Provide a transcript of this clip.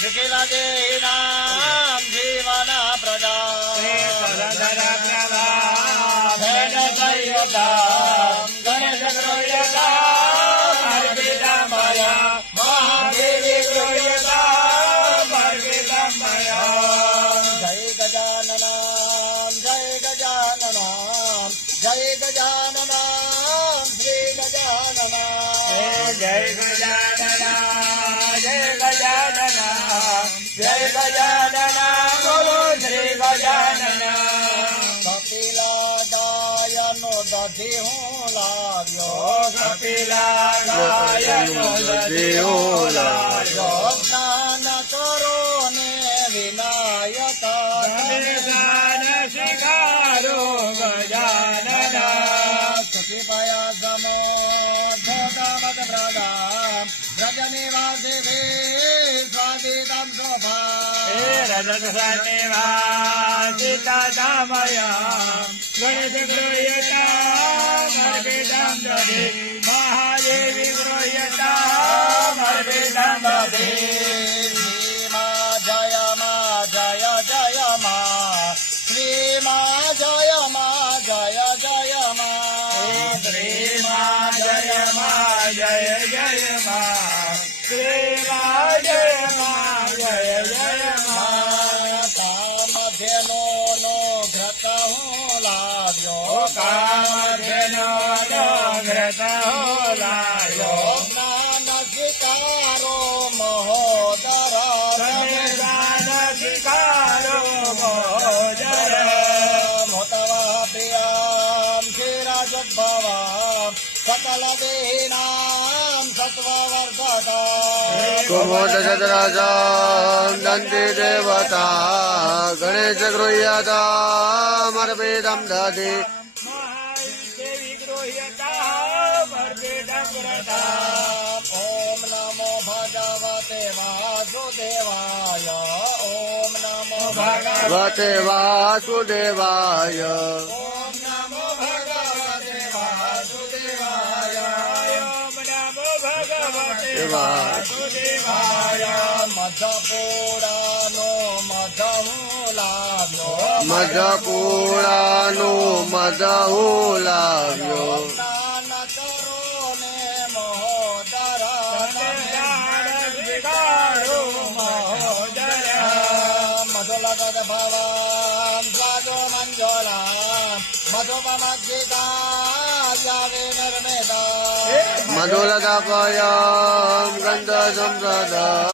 निखिलदेहिनां जीवन प्रदा गणेश गृह्यता अर्पितमया महादेवी गृह्यता अर्पितमया जय गजानन जय गजानन जय गजानन श्री गजानन जय गजानन जय गजानन जय गजानन बोलो श्री गजानन कपिला गायनो दधी हूँ लाव्यो कपिला गायनो दधी हूँ लाव्यो स्नान करो ने विनायका स्नान शिकारो गजानन कपिपया समो धोकामत प्रदा रजनिवासी स्वादितं शोभा रजनिवासितामया गणेश गृह्यता अर्पितं दधि महादेवी गृह्यता अर्पितं दधि श्रीमा जय मा जय जय मा श्रीमा जय मा जय जय मा श्रीमा जय मा जय जय मा श्रीमा जय मा जय जय मा कामधेनो नो घृत हूँ लाव्यो कामधेनो नो घृत हूँ लाव्यो स्नान शिकारो महोदर स्नान शिकारो महोदर मोतवा प्रियां क्षीराजोद्भवां सकल देहिनां सत्त्ववर्धका कुमोदशराजां दन्ति देवता गणेश गृह्यतामर्पितं दधि महादेवी गृह्यता अर्पितं व्रता ॐ नमो भगवते वासुदेवाय ॐ नमो भगवते वासुदेवाय ॐ नमो भगवते वासुदेवाय ॐ नमो भगवते वासुदेवाय मधुपुरानो मधुलाव्यो मधुपुरानो मधुलाव्यो स्नान करो ने महोदर स्नानो महोदर मधुलगत भवान् साधु मञ्जुलां मधुपमज्जिता यावे निर्मेदा मधुलतापयां गन्धसम्प्रदा